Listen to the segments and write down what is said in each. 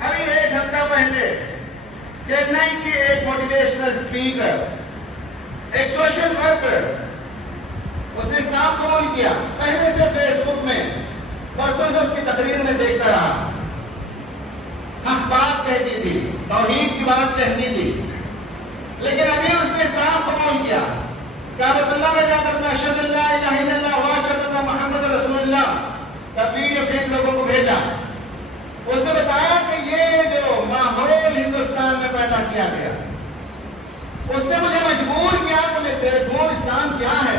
ابھی ایک ہفتہ پہلے چنئی کی ایک موٹیویشنل اسپیکر، ایک سوشل ورکر، اس نے اسلام قبول کیا. پہلے سے فیس بک میں برسوں سے اس کی تقریر میں دیکھتا رہا، حق بات کہتی تھی، توحید کی بات کہتی تھی، لیکن ابھی اس نے اسلام قبول کیا. کعبۃ اللہ میں جا کر اشہد ان لا الہ الا اللہ و اشہد ان محمد رسول اللہ کا ویڈیو فلم لوگوں کو بھیجا. اس نے بتایا کہ یہ جو ماحول ہندوستان میں پیدا کیا گیا، اس نے مجھے مجبور کیا کہ میں دیکھوں اسلام کیا ہے.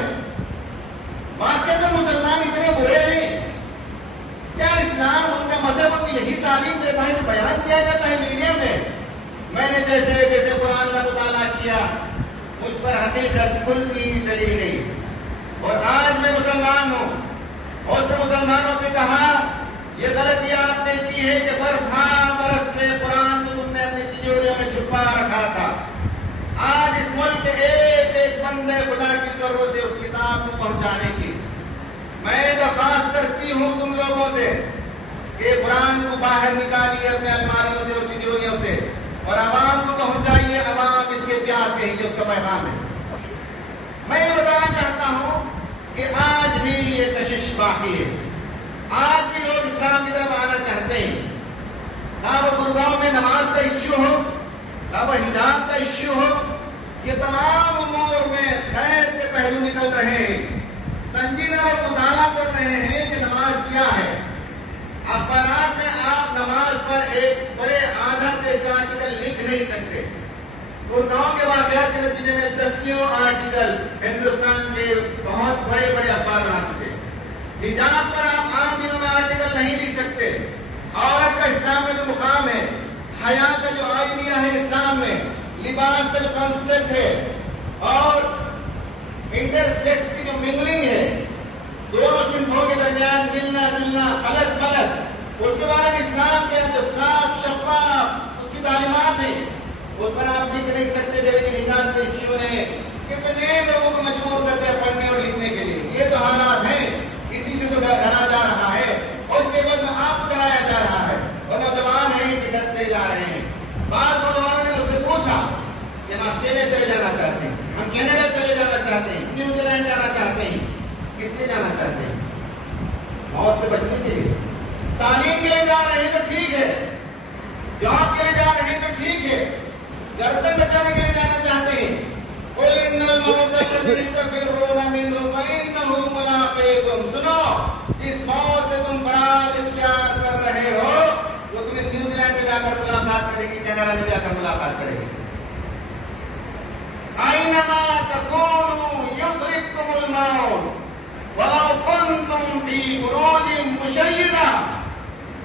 واقعتاً مسلمان اتنے برے ہیں کیا؟ اسلام ان کا مذہب ان کی یہی تعلیم دیتا ہے جو بیان کیا جاتا ہے میڈیا میں. میں نے جیسے قرآن کا مطالعہ کیا، مجھ پر حقیقت کھلتی چلی گئی. اور آج میں مسلمان ہوں، اور اس نے مسلمانوں سے کہا یہ غلطی آپ نے کی ہے کہ برس سے قرآن کو تم نے اپنی تجوریوں میں چھپا رکھا تھا. آج اس ملک کے ایک ایک بندے خدا کی ضرورت ہے اس کتاب کو پہنچانے کی. میں درخواست کرتی ہوں تم لوگوں سے کہ قرآن کو باہر نکالیے اپنے الماریوں سے اور تجوریوں سے، اور عوام کو پہنچائیے. عوام اس کے پیاس ہے، یہ اس کا پیغام ہے. میں یہ بتانا چاہتا ہوں کہ آج بھی یہ کشش باقی ہے. آج بھی لوگ اسلام کی طرف آنا چاہتے ہیں. نہ وہ گڑگاؤں میں نماز کا ایشو ہو، نہ وہ حجاب کا ایشو ہو، یہ تمام امور میں خیر کے پہلو نکل رہے ہیں. سنجیدہ اور مطالعہ کر رہے ہیں کہ نماز کیا ہے. اخبارات میں آپ نماز پر ایک بڑے آدھا پیج کا آرٹیکل لکھ نہیں سکتے. گڑگاؤں کے واقعات کے نتیجے میں دسیوں آرٹیکل ہندوستان کے بہت بڑے بڑے اخبار بنا چکے. حجاب پر آپ عام دنوں میں آرٹیکل نہیں لکھ سکتے. عورت کا اسلام میں جو مقام ہے، حیا کا جو آئیڈیا ہے اسلام میں، لباس کا جو کانسیپٹ ہے، اور انٹر سیکس کی جو منگلنگ ہے، دونوں صنفوں کے درمیان ملنا جلنا، خلط ملط، اس کے بارے میں اسلام کے جو صاف شفاف اس کی تعلیمات ہیں، اس پر آپ لکھ نہیں سکتے. لیکن حجاب کے ایشو نے کتنے لوگوں کو مجبور کرتے ہیں پڑھنے اور لکھنے کے لیے. یہ تو حالات ہیں، اسی سے تو ڈرا جا رہا ہے، اس کے بعد میں آپ کو ڈرایا جا رہا ہے. اور نوجوان ہیں کہ ڈرتے جا رہے ہیں. بعض نوجوانوں نے مجھ سے پوچھا کہ ہم آسٹریلیا چلے جانا چاہتے ہیں، ہم کینیڈا چلے جانا چاہتے ہیں، نیوزی لینڈ جانا چاہتے ہیں. کس لیے جانا چاہتے ہیں؟ موت سے بچنے کے لیے. تعلیم کے لیے جا رہے ہیں تو ٹھیک ہے، جاب کے لیے جا رہے ہیں تو ٹھیک ہے، گردن بچانے کے لیے جانا چاہتے ہیں. قُلْ إِنَّ الْمَوْتَ الَّذِي تَفِرُّونَ مِنْهُ فَإِنَّهُ مُلَاقِيكُمْ. سنو، جس موت سے تم فرار اختیار کر رہے ہو وہ تمہیں نیوزی لینڈ میں جا کر ملاقات کرے گی، کینیڈا میں جا کر ملاقات کرے گی. أَيْنَمَا تَكُونُوا يُدْرِككُمُ الْمَوْتُ وَلَوْ كُنْتُمْ فِي بُرُوجٍ مُشَيَّدَةٍ.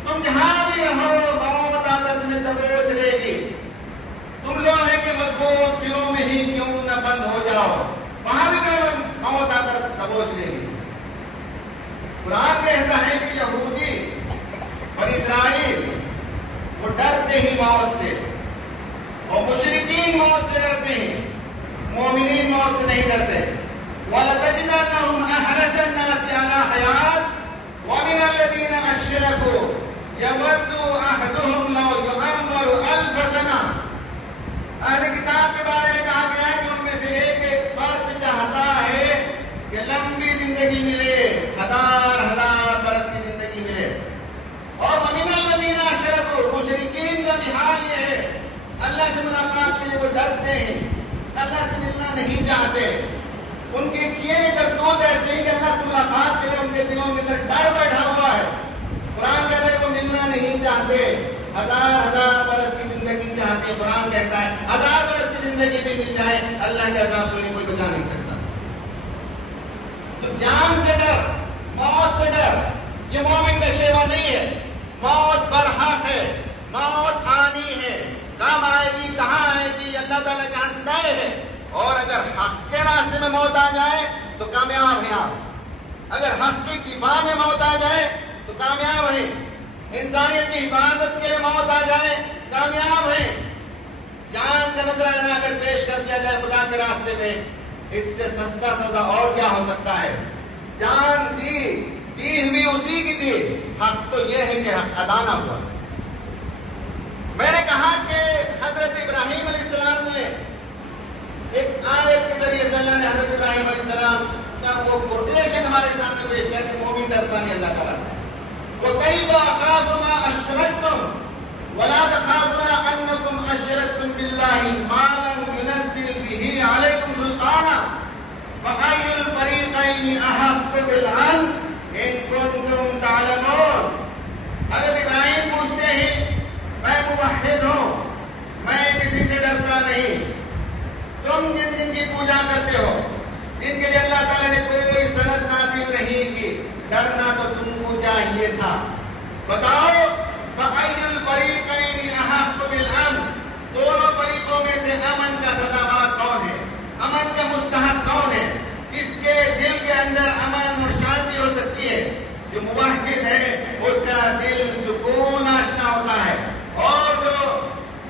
تم جہاں بھی رہو موت آ کر تمہیں دبوچ لے گی. تم لوہے کے مضبوط قلعوں میں ہی کیوں نہ بند ہو جاؤ، وہاں بھی موت آ کر دبوچ لے گی. قرآن کہتا ہے کہ یہودی اور اسرائیل وہ ڈرتے ہی موت سے، اور مشرکین موت سے ڈرتے ہیں، مومنین موت سے نہیں ڈرتے. وَلَتَجِدَنَّهُمْ أَحْرَصَ النَّاسِ عَلَىٰ حَيَاةٍ وَمِنَ الَّذِينَ أَشْرَكُوا يَوَدُّ أَحَدُهُمْ لَوْ يُعَمَّرُ أَلْفَ سَنَةٍ. اہل کتاب کے بارے میں کہا گیا ہے کہ ان میں سے ایک ایک فرد چاہتا ہے کہ لمبی زندگی ملے، ہزار برس کی زندگی ملے. اور وَمِنَ الَّذِينَ أَشْرَكُوا، مشرکین کا بھی حال یہ ہے، اللہ سے ملاقات کے لیے وہ ڈرتے ہیں، اللہ سے ملنا نہیں چاہتے. ان کے کیے کرتوت ایسے ہیں کہ اللہ سے ملاقات کے لیے ان کے دلوں کے اندر ڈر بیٹھا ہوا ہے. قرآن کہتا ہے وہ ملنا نہیں چاہتے، ہزار برس کی زندگی چاہتے ہیں. قرآن کہتا ہے 1000 برس کی زندگی بھی مل جائے اللہ کے عذاب سے انہیں کوئی بچا نہیں سکتا. تو جان سے ڈر، موت سے ڈر، یہ مومن کا شیوا نہیں ہے. موت برحق ہے، موت آنی ہے، کام آئے گی، کہاں آئے گی، اللہ تعالیٰ کے ہاں طے ہے. اور اگر حق کے راستے میں موت آ جائے تو کامیاب ہیں آپ. اگر حق کی دفاع میں موت آ جائے تو کامیاب ہیں. انسانیت کی حفاظت کے لیے موت آ جائے کامیاب ہیں. جان کا نذرانہ اگر پیش کر دیا جائے خدا کے راستے میں، اس سے سستا سودا اور کیا ہو سکتا ہے. جان دی ہوئی اسی کی تھی. حق تو یہ ہے کہ حق ادا نہ ہوا. حضرت ابراہیم علیہ السلام کا وہ کوٹیشن ہمارے سامنے پیش کیا کہ مومن ڈرتا نہیں اللہ تعالیٰ سے. وَكَيْفَ أَخَافُ مَا أَشْرَكْتُمْ وَلَا تَخَافُونَ أَنَّكُمْ أَشْرَكْتُمْ بِاللَّهِ مَا لَمْ يُنَزِّلْ بِهِ عَلَيْكُمْ سُلْطَانًا فَأَيُّ الْفَرِيقَيْنِ أَحَقُّ بِالْأَمْنِ إِن كُنتُمْ تَعْلَمُونَ. حضرت ابراہیم پوچھتے ہیں میں موحد ہوں, میں کسی سے ڈرتا نہیں. تم جن جن کی پوجا کرتے ہو, جن کے لیے اللہ تعالیٰ نے کوئی سند نازل نہیں کی, ڈرنا تو تم کو چاہیے تھا. بتاؤ فَأَيُّ الْفَرِيقَيْنِ أَحَقُّ بِالْأَمْنِ, دونوں فریقوں میں سے امن کا سزاوار کون ہے, امن کا مستحق کون ہے, کس کے دل کے اندر امن اور شانتی ہو سکتی ہے. جو موحد ہے اس کا دل سکون آشنا ہوتا ہے, اور جو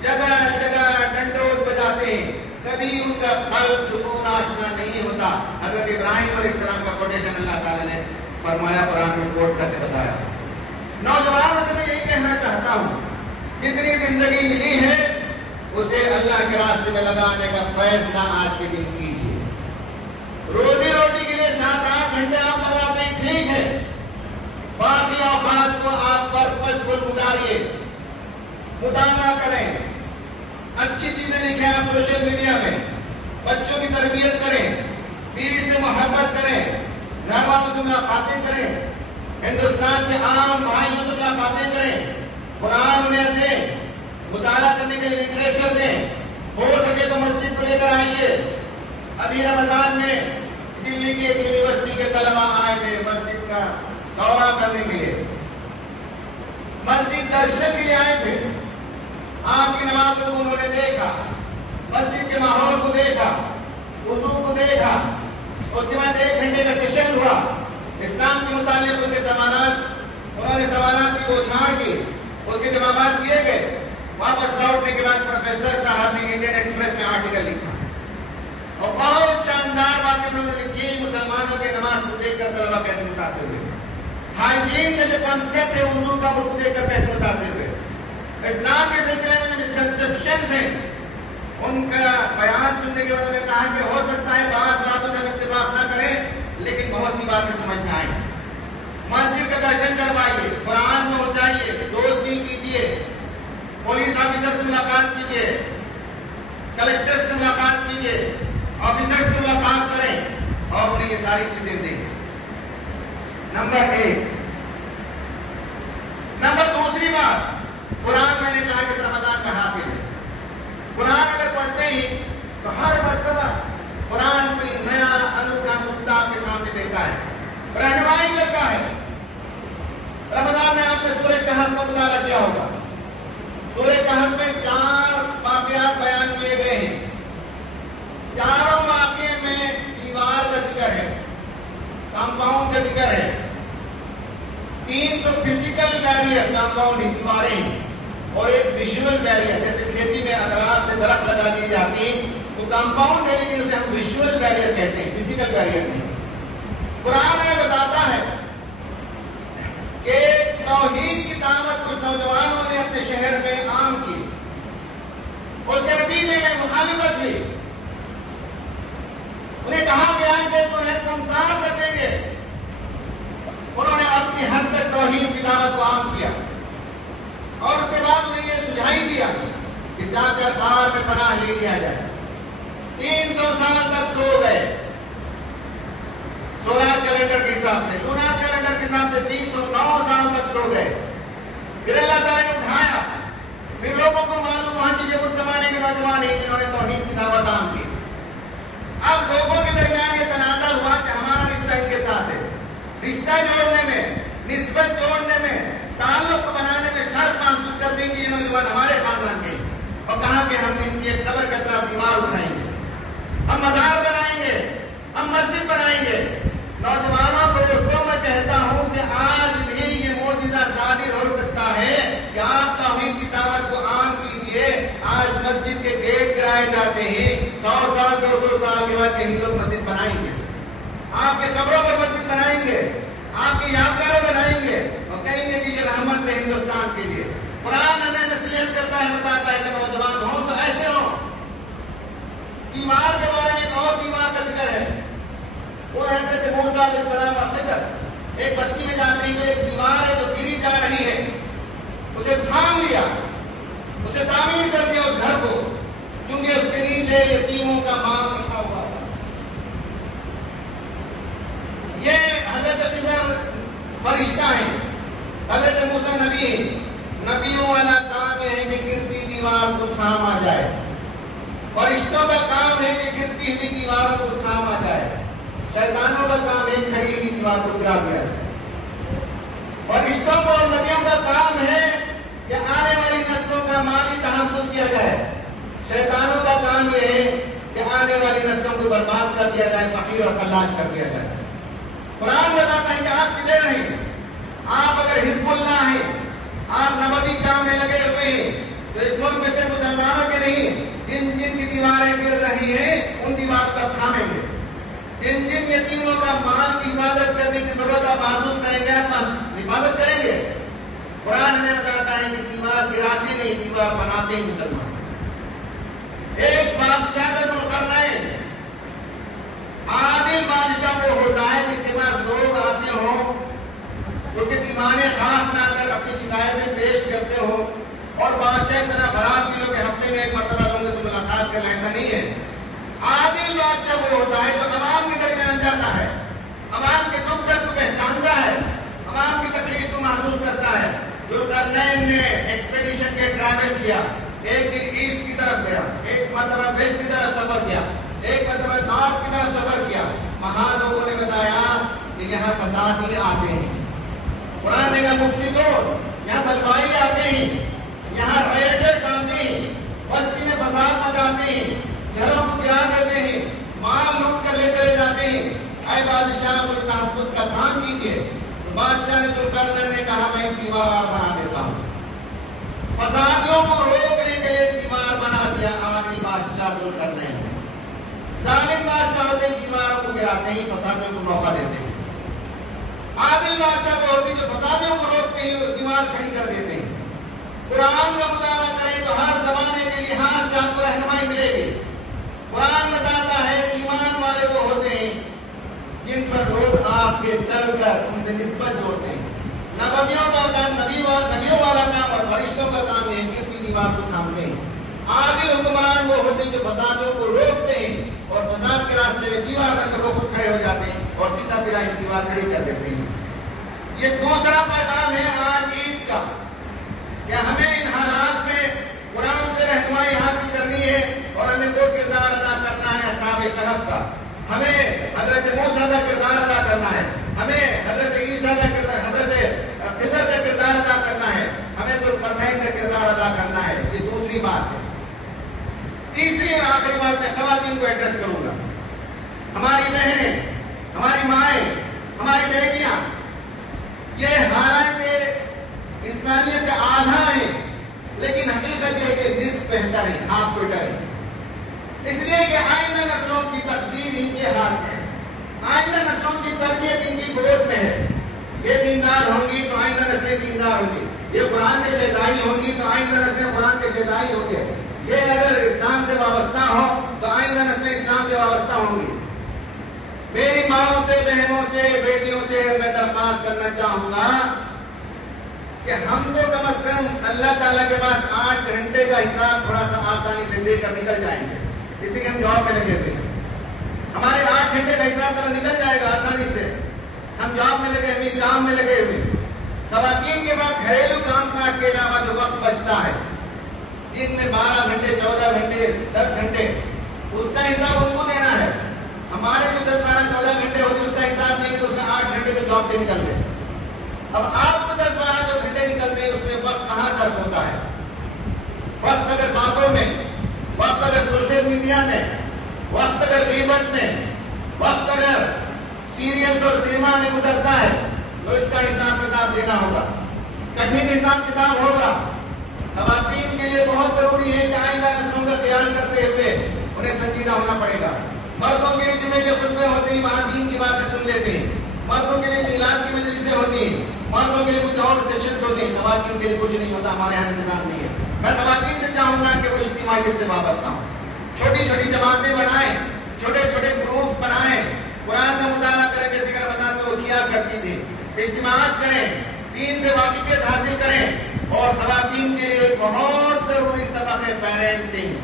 جگہ جگہ ڈنڈوت بجاتے ہیں کبھی ان کا قلب سکون آشنا نہیں ہوتا. حضرت ابراہیم علیہ السلام کا کوٹیشن اللہ تعالیٰ نے فرمایا, قرآن میں کوٹ کر کے بتایا. نوجوانوں سے میں یہی کہنا چاہتا ہوں, جتنی زندگی ملی ہے اسے اللہ کے راستے میں لگانے کا فیصلہ آج کے دن کیجیے. روزی روٹی کے لیے 7-8 گھنٹے آپ لگاتے ہیں, ٹھیک ہے, باقی اوقات کو آپ پرپسفل گزاریے, مطالعہ کریں, اچھی چیزیں لکھیں آپ سوشل میڈیا میں, بچوں کی تربیت کریں, بیوی سے محبت کریں, گھر والوں سے ملاقاتیں کریں, ہندوستان کے عام بھائیوں سے ملاقاتیں کریں, قرآن انہیں دیں, مطالعہ کرنے کے لیے لٹریچر دیں, ہو سکے تو مسجد کو لے کر آئیے. ابھی رمضان میں دلی کی ایک یونیورسٹی کے طلباء آئے تھے مسجد کا دورہ کرنے کے لیے, مسجد درشن کے لیے آئے تھے. آپ کی نمازوں کو انہوں نے دیکھا, مسجد کے ماحول کو دیکھا, وضو کو دیکھا. اس کے بعد 1 گھنٹے کا سیشن ہوا, اسلام کے متعلق ان کے سوالات, انہوں نے سوالات کی بوچھاڑ کی, اس کے جوابات کیے گئے. واپس لوٹنے کے بعد پروفیسر صاحب نے انڈین ایکسپریس میں آرٹیکل لکھا اور بہت شاندار باتیں انہوں نے لکھی. مسلمانوں کے نماز کو دیکھ کر طلبا کیسے متاثر ہوئے, ہائیجین کا جو کنسیپٹ ہے وضو کا اس کو دیکھ کر کیسے متاثر ہوئے, اسلام کے سلسلے میں جو مسکنسیپشنز ہیں ان کا بیان سننے کے بعد میں کہا کہ ہو سکتا ہے بعض باتوں سے ہم اتفاق نہ کریں لیکن بہت سی باتیں سمجھ میں آئیں. مسجد کا درشن کروائیے, قرآن پہنچائیے, دوستی کیجیے, پولیس آفیسر سے ملاقات کیجیے, کلکٹر سے ملاقات کیجیے, آفیسر سے ملاقات کریں اور انہیں یہ ساری چیزیں دیں. نمبر 1. نمبر 2 بات, قرآن میں نے کہا کہ رمضان کا حاصل ہے. قرآن اگر پڑھتے ہی تو ہر مرتبہ قرآن کوئی نیا انوکھا نقطہ آپ کے سامنے دیتا ہے, رہنمائی کرتا ہے. رمضان میں آپ نے سورہ کہف کا مطالعہ کیا ہوگا. سورہ کہف میں 4 واقعات بیان کیے گئے ہیں. چاروں واقعے میں دیوار کا ذکر ہے, کمپاؤنڈ کا ذکر ہے. 3 تو فزیکل بیریئر کمپاؤنڈ دیواریں ہیں, اور ایک ویژول بیریئر, جیسے کھیتی میں اگرات سے درخت لگا دی جاتی ہیں وہ کمپاؤنڈ ہے لیکن اسے ہم ویژول بیریئر کہتے ہیں, فزیکل بیریئر نہیں. قرآن ہمیں بتاتا ہے کہ توحید کی دعوت کچھ نوجوانوں نے اپنے شہر میں عام کی, اس کے نتیجے میں مخالفت ہوئی. انہیں کہا گیا کہ تمہیں سنسار کر دیں گے. انہوں نے اپنی حد تک توحید کی دعوت کو عام کیا اور اس کے بعد انہیں یہ سجھائی دیا کہ جا کر غار میں پناہ لے لیا جائے. 300 سال تک سو گئے. سولار کیلنڈر کے حساب سے, لونار کیلنڈر کے حساب سے 309 سال تک سو گئے. پھر اللہ تعالیٰ نے اٹھایا, پھر لوگوں کو معلوم ہوا کہ یہ اس زمانے کے نوجوان ہیں جنہوں نے توحید کی دعوت عام کی. اب لوگوں کے درمیان یہ تنازع ہوا کہ ہمارا رشتہ ان کے ساتھ ہے. رشتہ جوڑنے میں, نسبت جوڑنے میں, تعلق بنانے میں شرط محسوس کر دیں کہ یہ نوجوان ہمارے خاندان کے, اور کہا کہ ہم ان کی ایک قبر کے اطراف دیوار اٹھائیں گے, ہم مزار بنائیں گے, ہم مسجد بنائیں گے. نوجوانوں دوستوں میں کہتا ہوں کہ آج بھی یہ معجزہ ظاہر ہو سکتا ہے کہ آپ توحید کی دعوت کو عام کیجیے. آج مسجد کے گیٹ گرائے جاتے ہیں, 100 سال 200 سال کے بعد یہی لوگ مسجد بنائیں گے, آپ کے قبروں پر مسجد بنائیں گے, آپ کی یادگاریں بنائیں گے اور کہیں گے کہ یہ رحمت ہے ہندوستان کے لیے. قرآن ہمیں نصیحت کرتا ہے, بتاتا ہے کہ نوجوان ہوں تو ایسے ہوں. دیوار کے بارے میں ایک اور دیوار کا ذکر ہے. ایک بستی میں جاتے ہیں تو ایک دیوار ہے جو گری جا رہی ہے، اسے تھام لیا، اسے تعمیر کر دیا اس گھر کو، کیونکہ اس کے نیچے یتیموں کا مال رکھا ہوا تھا۔ یہ حضرت خضر فرشتہ ہیں، حضرت موسیٰ نبی ہیں۔ نبیوں والا کام ہے کہ گرتی دیوار کو تھاما جائے، فرشتوں کا کام ہے کہ گرتی ہوئی دیواروں کو تھاما جائے، شیطانوں کا کام ہے کھڑی ہوئی دیوار کو گرا دیا جائے۔ فرشتوں کو اور نبیوں کا کام ہے کہ آنے والی نسلوں کا مالی تحفظ کیا جائے، شیطانوں کا کام یہ ہے کہ آنے والی نسلوں کو برباد کر دیا جائے، فقیر اور فلاش کر دیا جائے۔ قرآن بتاتا ہے کہ آپ کدھر ہیں؟ آپ اگر حزب اللہ ہیں، آپ نبوی کام میں لگے ہوئے ہیں، تو اس ملک میں صرف مسلمانوں کے نہیں، جن جن کی دیواریں گر رہی ہیں ان دیواروں کا تھامیں گے، جن جن یتیموں کا مال کی حفاظت کرنے کی ضرورت آپ محسوس کریں گے، آپ حفاظت کریں گے۔ قرآن ہمیں بتاتا ہے کہ دیوار گراتے نہیں، دیوار بناتے ہیں مسلمان۔ ایک بادشاہ کا ذوالقرنین، عادل بادشاہ وہ ہوتا ہے جس کے پاس لوگ آتے ہوں، اس کے دیوانے خاص نہ کر اپنی شکایتیں پیش کرتے ہوں، اور بادشاہ اتنا خراب بھی ہو کہ ہفتے میں ایک مرتبہ لوگوں سے ملاقات کرنا، ایسا نہیں ہے۔ عادل بادشاہ وہ ہوتا ہے جو عوام کے درمیان جاتا ہے، عوام کے دکھ درد کو پہچانتا ہے، عوام کی تکلیف کو محسوس کرتا ہے۔ ذوالقرنین نے ایکسپیڈیشن کے ٹریول کیا، ایک دن ایسٹ کی طرف گیا، ایک مرتبہ ویسٹ کی طرف سفر کیا، ایک مرتبہ نارتھ کی طرف سفر کیا۔ وہاں لوگوں نے بتایا کہ یہاں فساد ہی آتے ہیں، قرآن نے کہا مفسدون، یہاں بلوائی آتے ہیں، یہاں ریٹرز آتے ہیں، بستی میں فساد مچاتے ہیں، گھروں کو گرا دیتے ہیں، مال لوٹ کر لے چلے جاتے ہیں۔ اے بادشاہ کوئی تحفظ کا کام کیجیے۔ بادشاہ نے ذوالقرنین نے کہا میں ایک دیوار بنا دیتا ہوں، فسادیوں کو روکنے کے لیے دیوار بنا دیا۔ عادل بادشاہ ذوالقرنین، ظالم بادشاہ ہوتے ہیں دیواروں کو گراتے ہیں، فسادیوں کو موقع دیتے ہیں۔ عادل بادشاہ وہ ہوتے ہیں جو فسادیوں کو روکتے ہیں اور دیوار کھڑی کر دیتے ہیں۔ قرآن کا مطالعہ کریں تو ہر زمانے کے لحاظ سے آپ کو رہنمائی ملے گی۔ قرآن بتاتا ہے ایمان والے وہ ہوتے ہیں جن پر لوگ آپ کے چل کر ان سے نسبت جوڑتے ہیں۔ نبیوں کا کام، نبیوں والا کام اور فرشتوں کا کام یہ ہے کہ دیوار کو تھامتے ہیں۔ عادل حکمران وہ ہوتے ہیں جو فسادوں کو روکتے ہیں اور فساد کے راستے میں دیوار بن کر وہ خود کھڑے ہو جاتے ہیں اور سیسا پلائی دیوار کھڑی کر دیتے ہیں۔ یہ دوسرا پیغام ہے آج عید کا کہ ہمیں ان حالات میں قرآن سے رہنمائی حاصل کرنی ہے اور ہمیں وہ کردار ادا کرنا ہے اصحاب کہف کا، ہمیں حضرت موسیٰ کا کردار ادا کرنا ہے، ہمیں حضرت عیسیٰ کا کردار، حضرت خضر کا کردار ادا کرنا ہے، ہمیں ذوالقرنین کا کردار ادا کرنا ہے۔ یہ دوسری بات ہے۔ تیسری اور آخری بات میں خواتین کو ایڈریس کروں گا۔ ہماری بہنیں، ہماری مائیں، ہماری بیٹیاں، یہ حالانکہ انسانیت کا آدھا ہے لیکن حقیقت یہ ہے کہ نصف بہتر ہے، ہاف بیٹر ہے۔ اس لیے کہ آئندہ نسلوں کی تقدیر ان کے ہاتھ میں ہے، آئندہ نسلوں کی تربیت ان کی گود میں ہے۔ یہ دیندار ہوں گی تو آئندہ نسلیں دیندار ہوں گی، یہ قرآن کے شہدائی ہوں گی تو آئندہ نسلیں قرآن کے شہدائی ہوں گے، یہ اگر اسلام سے وابستہ ہو تو آئندہ نسلیں اسلام سے وابستہ ہوں گی۔ میری ماؤں سے، بہنوں سے، بیٹیوں سے میں درخواست کرنا چاہوں گا کہ ہم تو کم از کم اللہ تعالیٰ کے پاس 8 گھنٹے کا حساب تھوڑا سا آسانی سے لے کر نکل جائیں گے، اس لیے ہم جاب میں لگے ہوئے ہیں۔ ہمارے 8 گھنٹے کا حساب ذرا نکل جائے گا آسانی سے، ہم جاب میں لگے ہوئے، کام میں لگے ہوئے۔ خواتین کے پاس گھریلو کام کاج کے علاوہ جو وقت بچتا ہے، دن میں 12 گھنٹے، 14 گھنٹے، 10 گھنٹے، اس کا حساب ان کو دینا ہے۔ ہمارے جو 10، 12، 14 گھنٹے ہوتے ہیں اس کا حساب دیں گے تو اس میں 8 گھنٹے تو جاب پہ نکل گئے۔ اب آپ کو 10، 12 جو گھنٹے نکلتے ہیں اس میں وقت کہاں صرف ہوتا ہے؟ وقت اگر باتوں میں، وقت اگر سوشل میڈیا میں، وقت اگر غیبت میں، وقت اگر سیریلز اور سنیما میں گزرتا ہے تو اس کا حساب کتاب دینا ہوگا، کٹھن حساب کتاب ہوگا۔ خواتین کے لیے بہت ضروری ہے کہ آئندہ نسلوں کا خیال کرتے ہوئے انہیں سنجیدہ ہونا پڑے گا۔ مردوں کے لیے جمعے کے خطبے ہوتے ہیں، وہاں دین کی باتیں سن لیتے ہیں، مردوں کے لیے میلاد کی مجلسیں ہوتی ہیں، مردوں کے لیے کچھ اور سیشنز ہوتے ہیں، خواتین کے لیے کچھ نہیں ہوتا، ہمارے یہاں انتظام نہیں ہے۔ میں خواتین سے چاہوں گا کہ وہ اجتماعیت سے وابستہ ہوں، چھوٹی چھوٹی جماعتیں بنائیں، چھوٹے چھوٹے گروپ بنائیں، قرآن کا مطالعہ کریں جیسے کہ رمضان میں وہ کیا کرتی تھی، اجتماعات کریں، دین سے واقفیت حاصل کریں، اور خواتین کے لیے ایک بہت ضروری سبق ہے پیرنٹنگ۔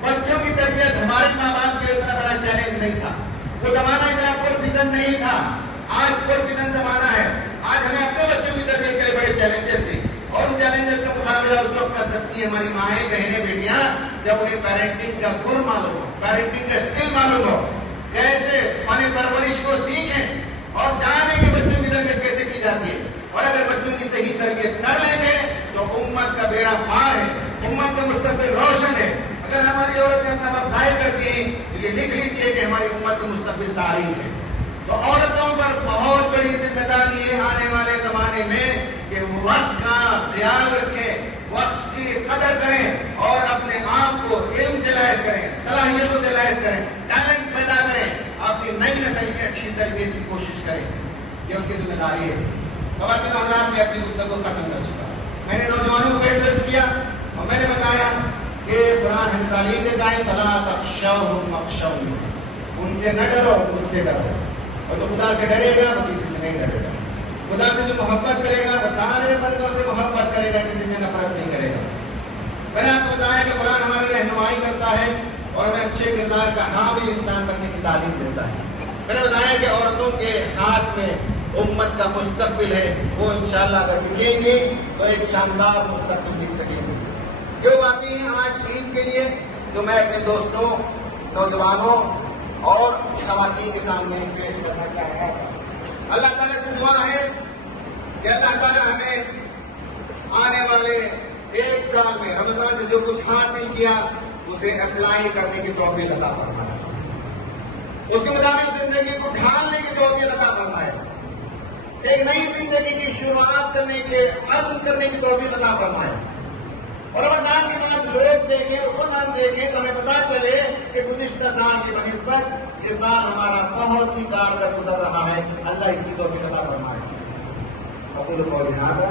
بچوں کی تربیت ہمارے ماں باپ کے لیے اتنا بڑا چیلنج نہیں تھا، وہ زمانہ اتنا پرفتن نہیں تھا، آج پرفتن زمانہ ہے۔ آج ہمیں اپنے بچوں کی تربیت کے لیے بڑے چیلنجز ہیں، اور ان چیلنجز کا مقابلہ اس وقت کر سکتی ہیں ہماری مائیں، بہنیں، بیٹیاں، جب انہیں پیرنٹنگ کا گر معلوم ہو، پیرنٹنگ کا اسکل معلوم ہو، کیسے فن پرورش کو سیکھیں اور جانیں کہ بچوں کی تربیت کیسے کی جاتی ہے۔ اور اگر بچوں کی صحیح تربیت کر لیں گے تو امت کا بیڑا پار ہے، امت کا مستقبل روشن ہے۔ اگر ہماری عورتیں اپنا وقت ضائع کرتی ہیں تو یہ لکھ لیجیے کہ ہماری امت کا مستقبل تاریخ ہے۔ تو عورتوں پر بہت بڑی ذمہ داری ہے آنے والے زمانے میں کہ وقت کا خیال رکھیں، وقت کی قدر کریں، اور اپنے آپ کو علم سے لیس کریں، صلاحیتوں سے لیس کریں، ٹیلنٹ پیدا کریں، اپنی نئی نسل کی اچھی تربیت کی کوشش کریں۔ یہ ان کی ذمہ داری ہے۔ خواتین حضرات، میں اپنی گفتگو ختم کر چکا ہوں۔ میں نے نوجوانوں کو ایڈریس کیا اور میں نے بتایا کہ قرآن ہمیں تعلیم دیتا ہے فَلَا تَخْشَوْهُمْ وَاخْشَوْنِي، ان سے نہ ڈرو، مجھ سے ڈرو۔ اور جو خدا سے ڈرے گا وہ کسی سے نہیں ڈرے گا۔ خدا سے جو محبت کرے گا وہ سارے بندوں سے محبت کرے گا، کسی سے نفرت نہیں کرے گا۔ میں نے آپ کو بتایا کہ قرآن ہماری رہنمائی کرتا ہے اور ہمیں اچھے کردار کا حامل انسان بننے کی تعلیم دیتا ہے۔ میں نے بتایا کہ عورتوں کے ہاتھ میں امت کا مستقبل ہے، وہ انشاءاللہ اگر لکھیں گے تو ایک شاندار مستقبل لکھ سکیں گے۔ جو باتیں ہیں آج عید کے لیے جو میں اپنے دوستوں، نوجوانوں اور خواتین کے سامنے پیش کرنا چاہ رہا ہوں۔ اللہ تعالیٰ سے دعا ہے کہ اللہ تعالیٰ ہمیں آنے والے ایک سال میں رمضان سے جو کچھ حاصل کیا اسے اپلائی کرنے کی توفیق عطا فرمائے، اس کے مطابق زندگی کو ڈھالنے کی توفیق عطا فرمائے، ایک نئی زندگی کی شروعات کرنے کے عزم کرنے کی توفیق عطا فرمائے۔ اور رمضان کے بعد لوگ دیکھیں، خود ہم دیکھیں تو ہمیں پتا چلے کہ گزشتہ سال کی بنسبت یہ سال ہمارا بہت ہی کارگر گزر رہا ہے۔ اللہ اس کی توفیق عطا فرمائے۔ اقول قولی ھذا